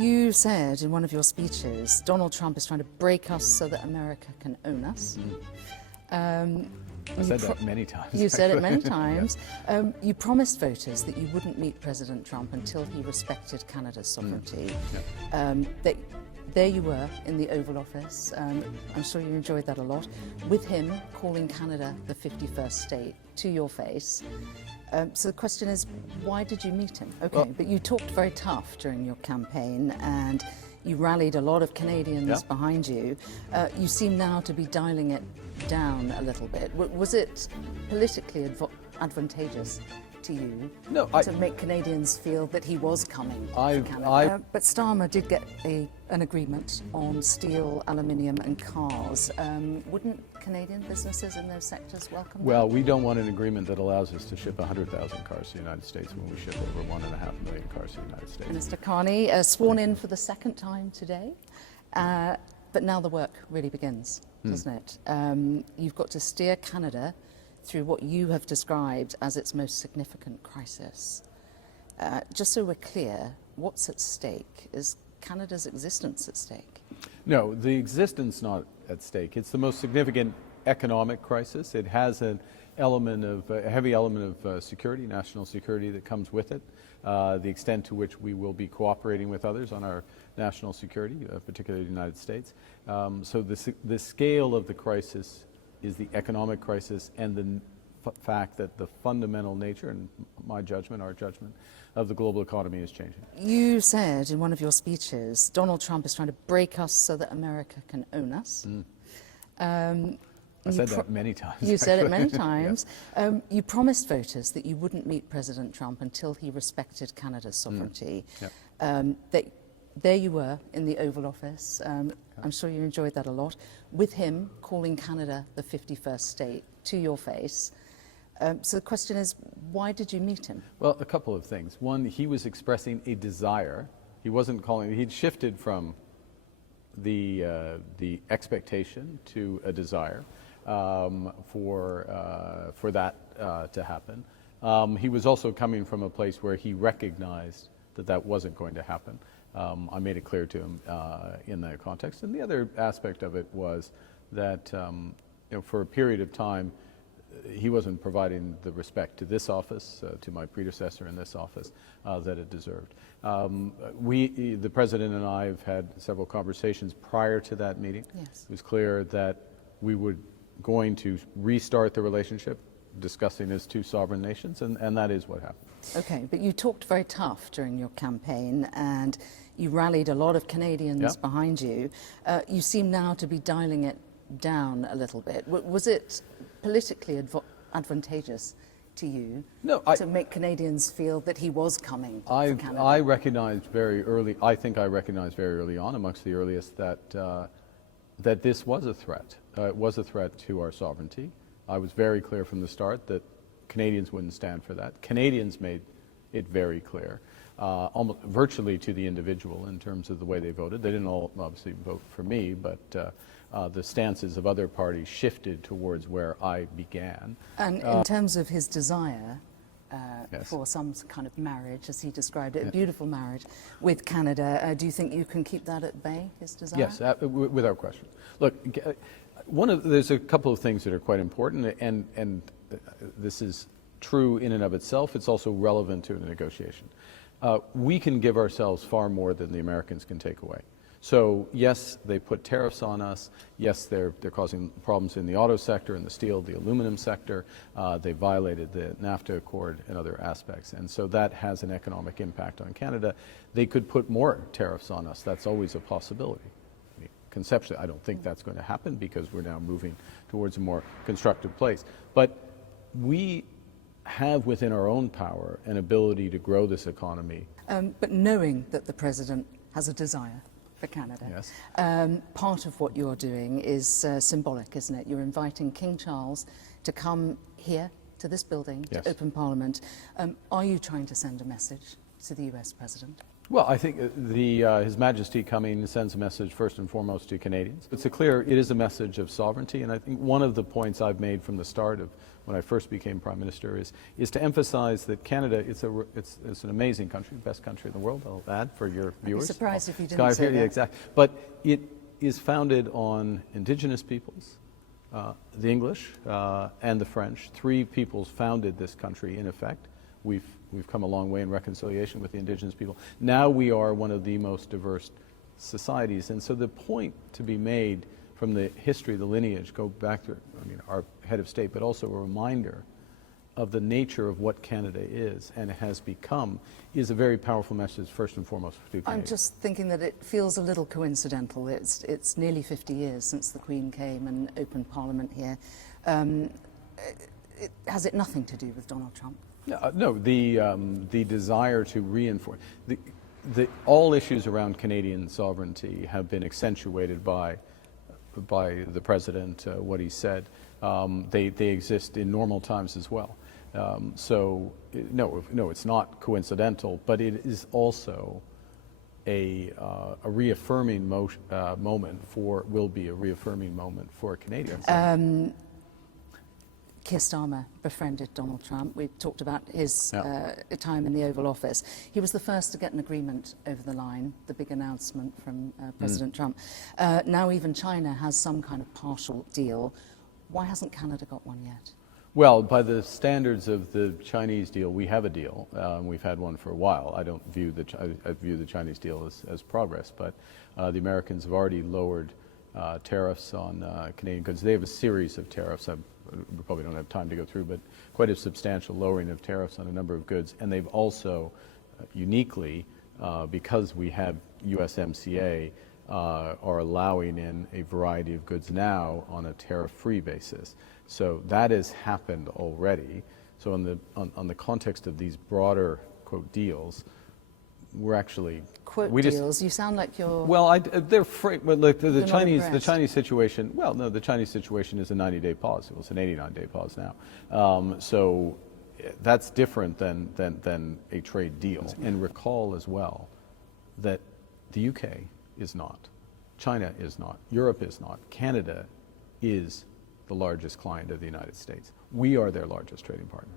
You said in one of your speeches, Donald Trump is trying to break us so that America can own us. I said that many times. You said it many times. You promised voters that you wouldn't meet President Trump until he respected Canada's sovereignty. There you were in the Oval Office. I'm sure you enjoyed that a lot. With him calling Canada the 51st state to your face. So the question is, why did you meet him? Okay, but you talked very tough during your campaign and you rallied a lot of Canadians behind you. You seem now to be dialing it down a little bit. Was it politically advantageous to you to make Canadians feel that he was coming to Canada? But Starmer did get an agreement on steel, aluminium and cars. Wouldn't Canadian businesses in those sectors welcome Well, we don't want an agreement that allows us to ship 100,000 cars to the United States when we ship over 1.5 million cars to the United States. Minister Carney, sworn in for the second time today, but now the work really begins, doesn't it? You've got to steer Canada through what you have described as its most significant crisis. Just so we're clear, what's at stake? Is Canada's existence at stake? No, the existence not at stake. It's the most significant economic crisis. It has an element of a heavy element of security, national security that comes with it. The extent to which we will be cooperating with others on our national security, particularly the United States. So the scale of the crisis is the economic crisis and the fact that the fundamental nature, and my judgment, our judgment, of the global economy is changing. You said in one of your speeches, Donald Trump is trying to break us so that America can own us. I said that many times. You said it many times. You promised voters that you wouldn't meet President Trump until he respected Canada's sovereignty. There you were in the Oval Office. I'm sure you enjoyed that a lot. With him calling Canada the 51st state to your face. So the question is, why did you meet him? Well, a couple of things. One, he was expressing a desire. He wasn't calling, he'd shifted from the expectation to a desire for that to happen. He was also coming from a place where he recognized that that wasn't going to happen. I made it clear to him in that context. And the other aspect of it was that for a period of time, he wasn't providing the respect to this office, to my predecessor in this office, that it deserved. The President and I have had several conversations prior to that meeting. Yes. It was clear that we were going to restart the relationship, discussing as two sovereign nations, and that is what happened. Okay, but you talked very tough during your campaign and you rallied a lot of Canadians behind you. You seem now to be dialing it down a little bit. Was it politically advantageous to you to make Canadians feel that he was coming to Canada? I recognized very early, I think I recognized very early on, amongst the earliest, that this was a threat. It was a threat to our sovereignty. I was very clear from the start that Canadians wouldn't stand for that. Canadians made it very clear, almost virtually to the individual in terms of the way they voted. They didn't all obviously vote for me, but the stances of other parties shifted towards where I began. And in terms of his desire for some kind of marriage, as he described it, a beautiful marriage with Canada, do you think you can keep that at bay, his desire? Yes, without question. Look, there's a couple of things that are quite important, and this is true in and of itself. It's also relevant to a negotiation. We can give ourselves far more than the Americans can take away. So yes, they put tariffs on us. Yes, they're causing problems in the auto sector, in the steel, the aluminum sector. They violated the NAFTA Accord and other aspects. And so that has an economic impact on Canada. They could put more tariffs on us. That's always a possibility. I mean, conceptually, I don't think that's going to happen because we're now moving towards a more constructive place. But we have within our own power an ability to grow this economy. But knowing that the President has a desire for Canada. Yes. Part of what you're doing is symbolic, isn't it? You're inviting King Charles to come here to this building to open Parliament. Are you trying to send a message to the US President? Well, I think His Majesty coming sends a message first and foremost to Canadians. It is a message of sovereignty, and I think one of the points I've made from the start of when I first became Prime Minister is to emphasize that Canada, it's an amazing country, the best country in the world, I'll add for your viewers. I'd be surprised if you didn't say that. Yeah, exactly. But it is founded on Indigenous peoples, the English and the French. 3 peoples founded this country, in effect. We've come a long way in reconciliation with the Indigenous people. Now we are one of the most diverse societies. And so the point to be made from the history, the lineage, go back to, our head of state, but also a reminder of the nature of what Canada is and has become, is a very powerful message, first and foremost, to Canadians. I'm just thinking that it feels a little coincidental. It's nearly 50 years since the Queen came and opened Parliament here. Has it nothing to do with Donald Trump? No, the desire to reinforce all issues around Canadian sovereignty have been accentuated by the president, what he said. They exist in normal times as well. No, it's not coincidental, but it is also a reaffirming moment will be a reaffirming moment for Canadians. Keir Starmer befriended Donald Trump. We talked about his time in the Oval Office. He was the first to get an agreement over the line, the big announcement from President Trump. Now even China has some kind of partial deal. Why hasn't Canada got one yet? Well, by the standards of the Chinese deal, we have a deal. We've had one for a while. I view the Chinese deal as progress, but the Americans have already lowered tariffs on Canadian goods. They have a series of tariffs. We probably don't have time to go through, but quite a substantial lowering of tariffs on a number of goods. And they've also uniquely, because we have USMCA, are allowing in a variety of goods now on a tariff-free basis. So that has happened already. So on the context of these broader, quote, deals, we're actually deals. You sound like you're. Well, the Chinese situation. Well, no, the Chinese situation is a 90-day pause. It was an 89-day pause now. So that's different than a trade deal. And recall as well that the UK is not, China is not, Europe is not, Canada is the largest client of the United States. We are their largest trading partner.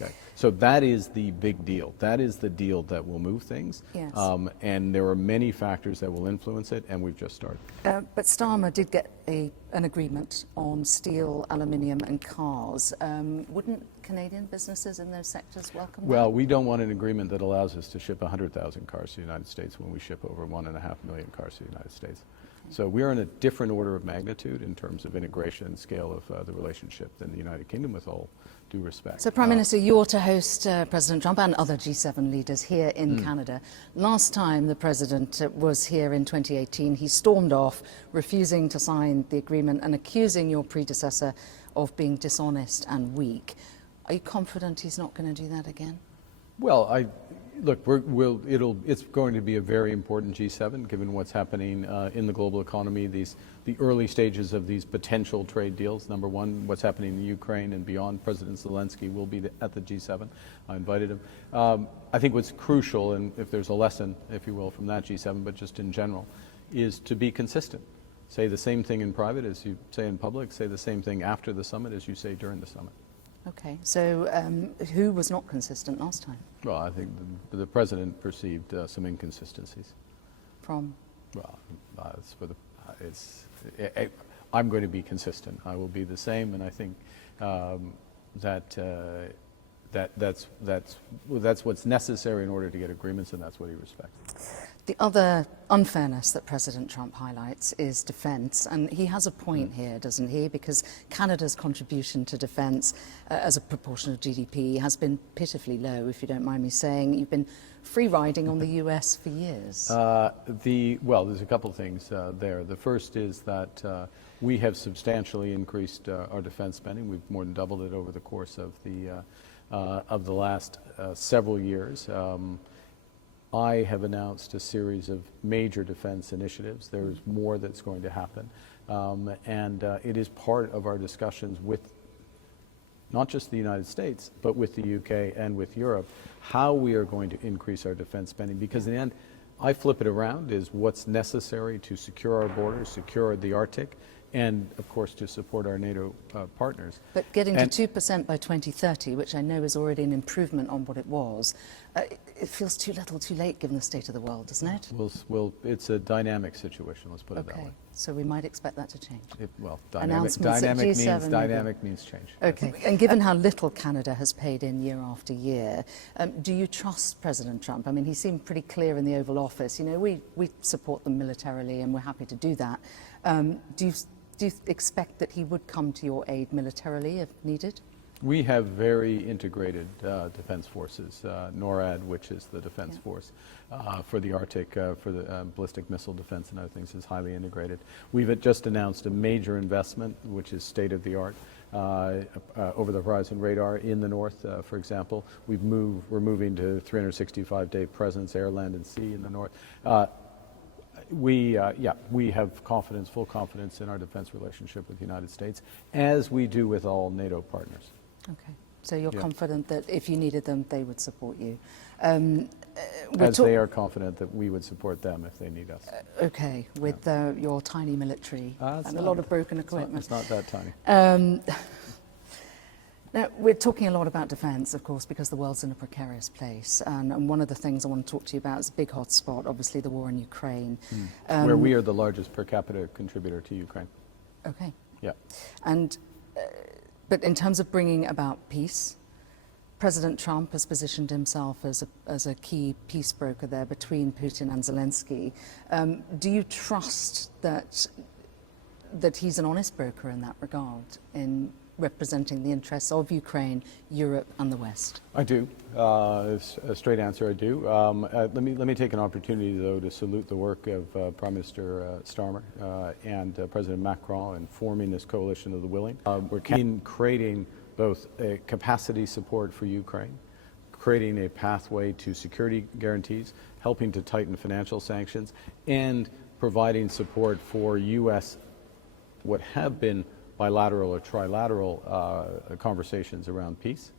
Okay. So that is the big deal. That is the deal that will move things. Yes. And there are many factors that will influence it, and we've just started. But Starmer did get an agreement on steel, aluminium and cars. Wouldn't Canadian businesses in those sectors welcome that? Well, we don't want an agreement that allows us to ship 100,000 cars to the United States when we ship over 1.5 million cars to the United States. So we're in a different order of magnitude in terms of integration and scale of the relationship than the United Kingdom, with all due respect. So, Prime Minister, you're to host President Trump and other G7 leaders here in Canada. Last time the President was here in 2018, he stormed off, refusing to sign the agreement and accusing your predecessor of being dishonest and weak. Are you confident he's not going to do that again? Well, look, it's going to be a very important G7, given what's happening in the global economy, the early stages of these potential trade deals. Number one, what's happening in Ukraine and beyond. President Zelensky will be at the G7. I invited him. I think what's crucial, and if there's a lesson, if you will, from that G7, but just in general, is to be consistent. Say the same thing in private as you say in public. Say the same thing after the summit as you say during the summit. Okay, so who was not consistent last time? Well, I think the President perceived some inconsistencies. From? Well, I'm going to be consistent. I will be the same, and I think that's what's necessary in order to get agreements, and that's what he respects. The other unfairness that President Trump highlights is defence, and he has a point here, doesn't he? Because Canada's contribution to defence as a proportion of GDP has been pitifully low, if you don't mind me saying. You've been free riding on the US for years. Well, there's a couple things there. The first is that we have substantially increased our defence spending. We've more than doubled it over the course of the last several years. I have announced a series of major defense initiatives. There's more that's going to happen. And it is part of our discussions with not just the United States, but with the UK and with Europe, how we are going to increase our defense spending. Because in the end, I flip it around, is what's necessary to secure our borders, secure the Arctic, and of course to support our NATO partners. But getting to 2% by 2030, which I know is already an improvement on what it was, it feels too little too late given the state of the world, doesn't it? It's a dynamic situation, let's put it that way. Okay, so we might expect that to change. Dynamic means change. Okay, and given how little Canada has paid in year after year, do you trust President Trump? I mean, he seemed pretty clear in the Oval Office. You know, we support them militarily and we're happy to do that. Do you expect that he would come to your aid militarily if needed? We have very integrated defense forces. NORAD, which is the defense force for the Arctic, for the ballistic missile defense and other things, is highly integrated. We've just announced a major investment, which is state-of-the-art, over-the-horizon radar in the north, for example. We're moving to 365-day presence, air, land, and sea in the north. We have confidence, full confidence in our defense relationship with the United States, as we do with all NATO partners. Okay, so you're confident that if you needed them, they would support you. As they are confident that we would support them if they need us. Okay, with your tiny military and a lot of broken equipment. It's not that tiny. Now, we're talking a lot about defence, of course, because the world's in a precarious place. And one of the things I want to talk to you about is a big hot spot, obviously the war in Ukraine. Where we are the largest per capita contributor to Ukraine. Okay. Yeah. And, but in terms of bringing about peace, President Trump has positioned himself as a key peace broker there between Putin and Zelensky. Do you trust that he's an honest broker in that regard, in representing the interests of Ukraine, Europe and the West? I do. A straight answer, I do. Let me take an opportunity, though, to salute the work of Prime Minister Starmer and President Macron in forming this coalition of the willing. We're creating both a capacity support for Ukraine, creating a pathway to security guarantees, helping to tighten financial sanctions, and providing support for U.S. what have been bilateral or trilateral conversations around peace.